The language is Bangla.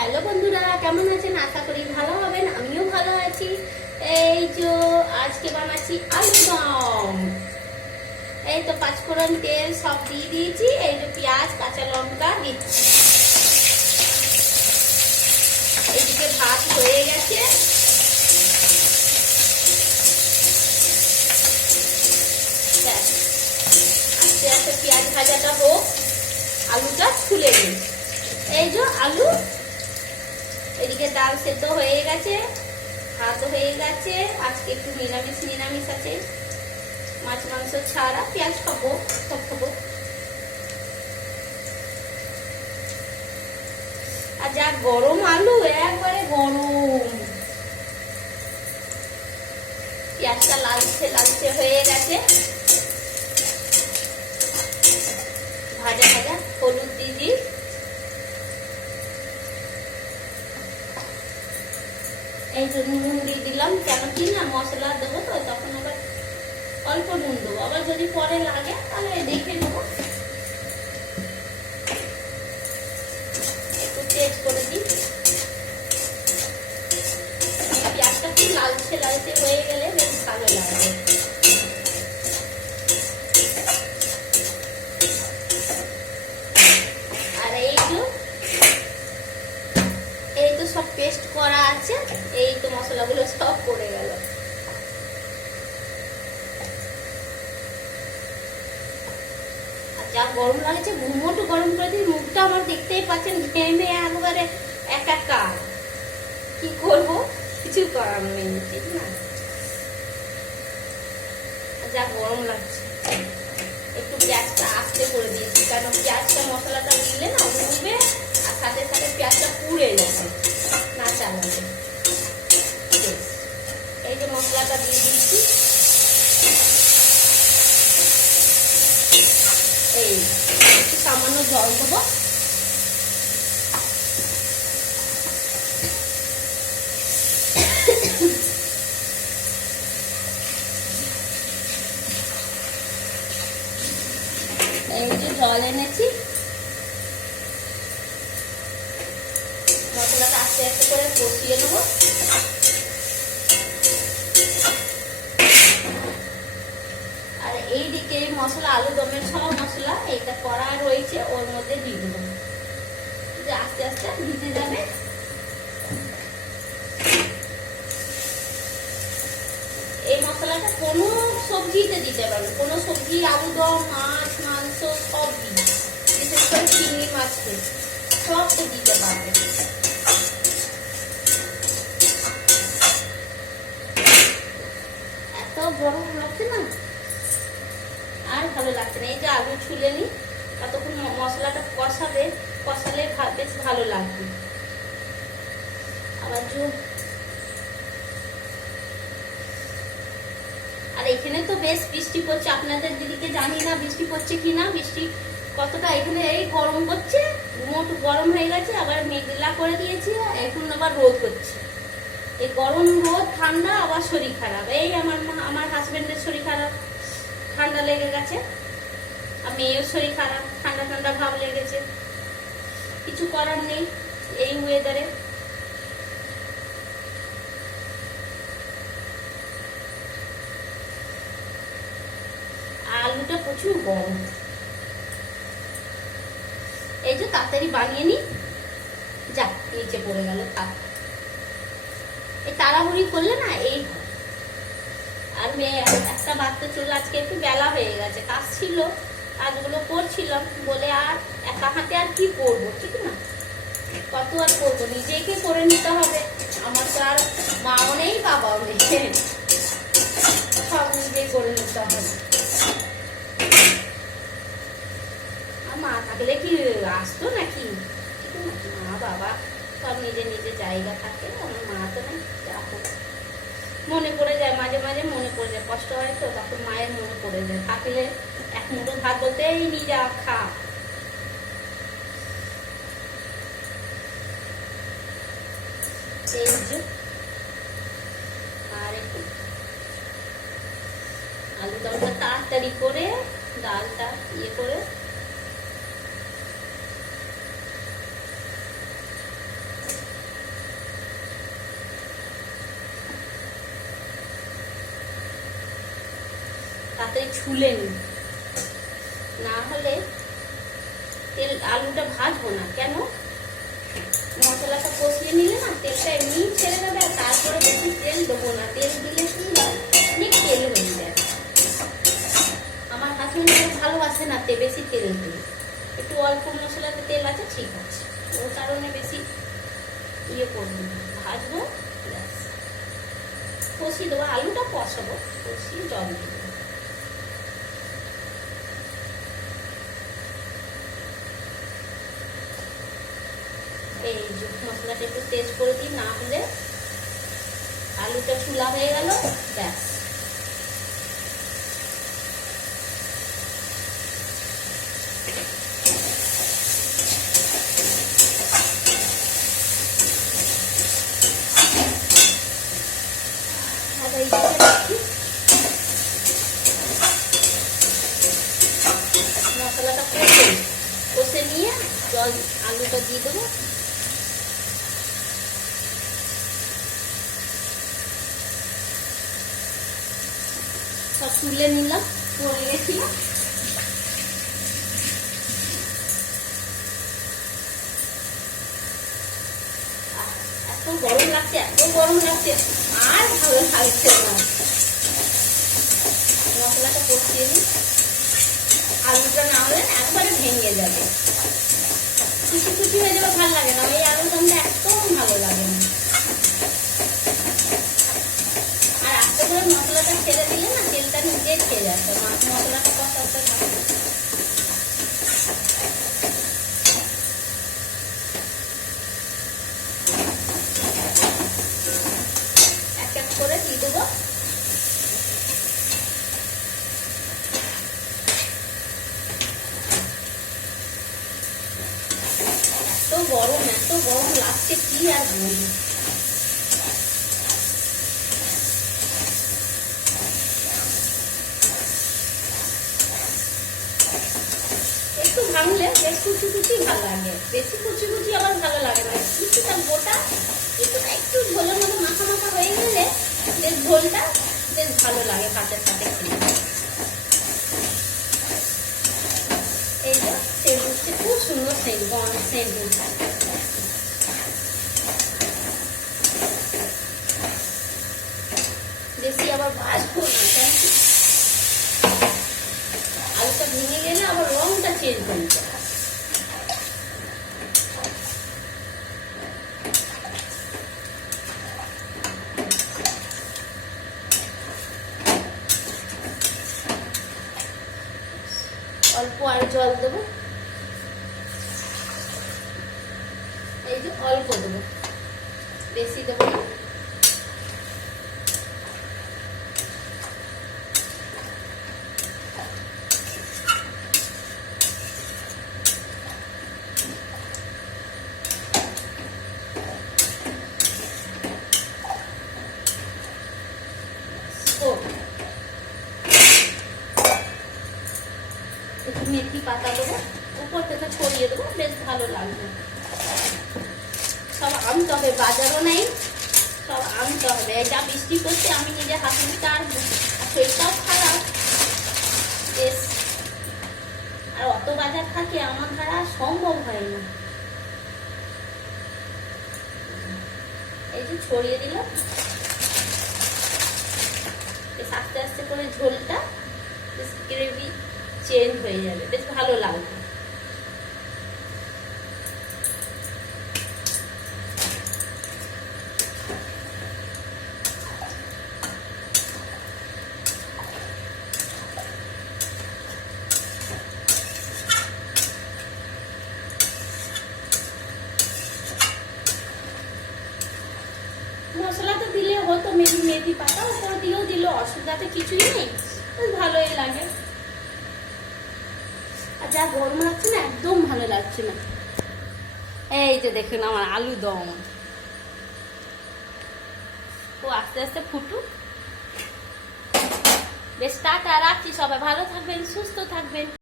হ্যালো বন্ধুরা, কেমন আছেন? আশা করি ভালো হবেন। আমিও ভালো আছি। এই যে আজকে বানাচ্ছি আলু দম। এই তো পাঁচফোড়ন তেল সব দিয়ে দিয়েছি। এই যে পেঁয়াজ কাঁচা লঙ্কা দিচ্ছি। এইদিকে ভাত হয়ে গেছে। আস্তে আস্তে পেঁয়াজ ভাজাটা হোক, আলুটা ছুলে দিই। এই যে আলু, এদিকে ডাল সেদ্ধ হয়ে গেছে, ভাত হয়ে গেছে। আজকে একটু নিরামিষ আছে, মাছ মাংস ছাড়া। পেঁয়াজ খাবো, সব খাবো। আর যা গরম আলু, একবারে গরম। পেঁয়াজটা লালচে হয়ে গেছে। ভাজা ভাজা হলুদ দিয়ে দিই। এই যে নুন দিয়ে দিলাম, কেন কি না মশলা দেবো তো, তখন আবার অল্প নুন দেবো। আবার যদি পরে লাগে তাহলে দেখে নেবো। একটু তেজ করে দিই। পেঁয়াজটা একটু লালচে হয়ে গেলে বেশ ভালো লাগবে। আর এই তো সব পেস্ট করা আছে। এই তো মশলাগুলো সব পড়ে গেল। যা গরম লাগছে, ঘুমোটু গরম করে দিই। মুখটা আমার দেখতেই পাচ্ছেন, ঘেমে একবারে একাকার। কি করবো, কিছু করার নেই, ঠিক না? যা গরম লাগছে। একটু পেঁয়াজটা আস্তে করে দিয়েছি, কারণ পেঁয়াজটা মশলাটা দিলে না উঠবে, আর সাথে সাথে পেঁয়াজটা পুড়ে যাবে না চালাবে। এই যে মশলাটা দিয়ে দিচ্ছি। এই একটু সামান্য জল দেবো। এই যে জল এনেছি। মশলাটা আস্তে আস্তে করে কষিয়ে নেবো। আর এইদিকে এই মশলা, আলু দমের সব মশলা এইটা করা রয়েছে, ওর মধ্যে দিয়ে দেবো। যে আস্তে আস্তে ভিজে যাবে। এই মশলাটা কোনো সবজিতে দিতে পারবে, কোনো সবজি, আলু দম, মাছ মাংস সব দিই, বিশেষ করে চিংড়ি মাছকে সব দিতে পারবে। এত গরম লাগছে না, আর ভালো লাগছে না। এই যে আলু ছুলে নি, ততক্ষণ মশলাটা কষালে বেশ ভালো লাগবে। আবার আর এখানে তো বেশ বৃষ্টি পড়ছে। আপনাদের দিদিকে জানি না বৃষ্টি পড়ছে কিনা, বৃষ্টি কতটা। এখানে এই গরম করছে, মোট গরম হয়ে গেছে, আবার মেঘলা করে দিয়েছি, এখন আবার রোদ হচ্ছে। এই গরম রোদ ঠান্ডা, আবার শরীর খারাপ। এই আমার হাজবেন্ডের শরীর খারাপ, ঠান্ডা লেগে গেছে। আর মেয়ের শরীর খারাপ, ঠান্ডা ঠান্ডা ভাব লেগেছে। কিছু করার নেই এই ওয়েদারে। আলুটা প্রচুর গরম। এই যে তাড়াতাড়ি বানিয়ে নি, যা নিচে পড়ে গেল। থাক, এই তাড়াহুড়ি করলে না এই। আর মেয়ে একটা বাচ্চা চলে, আজকে একটু বেলা হয়ে গেছে, কাজ ছিল, কাজগুলো করছিলাম বলে। আর একা হাতে আর কি করবো, ঠিক না? কত আর করবো, নিজেকে করে নিতে হবে। আমার তো আর মাও নেই, বাবাও নেই, সব নিজেই করে নিতে হবে। মা থাকলে কি আসতো নাকি? মা বাবা সব নিজের নিজের জায়গা থাকে, আমার মা তো নেই। মনে পড়ে যায়, মাঝে মাঝে মনে পড়ে যায়, কষ্ট হয় তো, তখন মায়ের মনে পড়ে যায়। থাকলে এক মুঠো ভাত বলতে এই নিজা খা। আর একটু আলু দমটা তাড়াতাড়ি করে, ডালটা ইয়ে করে তাড়াতাড়ি ছুলে নি, না হলে তেল আলুটা ভাজবো না। কেন, মশলাটা কষিয়ে নিলে না তেলটা এমনি ছেড়ে দেবে, আর তারপরে বেশি তেল দেবো না। তেল দিলে কি হয়, অনেক তেল হয়ে যায়। আমার হাজবেন্ড ভালোবাসে না বেশি তেল দিয়ে, একটু অল্প মশলাতে তেল আছে ঠিক আছে, ওর কারণে বেশি ইয়ে করবো না, ভাজবো কষিয়ে দেবো, আলুটা কষাবো, কষিয়ে জল দিয়ে দেবো। এই যে মশলাটা একটু তেজ করে দিই, না হলে আলুটা চুলা হয়ে গেল, ব্যাস। মশলাটা কষে নিয়ে জল আলুটা দিয়ে দেবো। সব তুলে নিলাম, পরে গেছিলাম। এত গরম লাগছে, এত গরম লাগছে, আর ভালো লাগছে না। মশলাটা কষিয়ে নিই, আলুটা না হলে একবারে ভেঙে যাবে, কুচি কুচি হয়ে যাবে, ভালো লাগে না। এই আলুর দমটা একদম ভালো লাগে না। আর আস্তে করে মশলাটা ছেড়ে দিলে না তেলটা নিজে খেয়ে যাচ্ছে, মশলাটা কষাতে থাকবে। এক এক করে দিয়ে দেবো। এত গরম লাগছে, কি আর বলি। একটু ভাঙলে বেশ কুচি কুচি ভালো লাগে, বেশি কুচি কুচি আবার ভালো লাগে না। কিছুটা গোটা, একটু ঝোলের মতো মাখা মাখা হয়ে গেলে বেশ ঝোলটা বেশ ভালো লাগে ভাতের সাথে খেতে। এই যে সেন্ট উঠছে, খুব সুন্দর সেন্ট, সেন্ট উঠছে। বেশি আবার ভাজবো না, আলুটা ভেঙে গেলে আবার রংটা চেঞ্জ হয়ে যায়। অল্প আর জল দেবো, এই যে অল্প দেবো, বেশি দেবো না। একটু মেথি পাতা দেবো, উপর থেকে ছড়িয়ে দেবো, বেশ ভালো লাগবে। সব আনতে হবে, বাজারও নেই, সব আনতে হবে। যা বৃষ্টি করছে, আমি নিজে হাতে দিতে পারবো, সেইটাও খারাপ বেশ। আর অত বাজার থাকে আমার দ্বারা সম্ভব হয় না। এই যে ছড়িয়ে দিলাম, বেশ আস্তে আস্তে করে ঝোলটা বেশ গ্রেভি চেঞ্জ হয়ে যাবে, বেশ ভালো লাগবে। মশলাটা দিলে হতো, মেথি পাতা উপর দিয়েও দিল, অসুবিধা তো কিছুই নেই, বেশ ভালোই লাগে। আর যা গরম লাগছে না, একদম ভালো লাগছে না। এই যে দেখুন আমার আলু দম, তো আস্তে আস্তে ফুটুক। বেশ টাটা, রাখছি। সবাই ভালো থাকবেন, সুস্থ থাকবেন।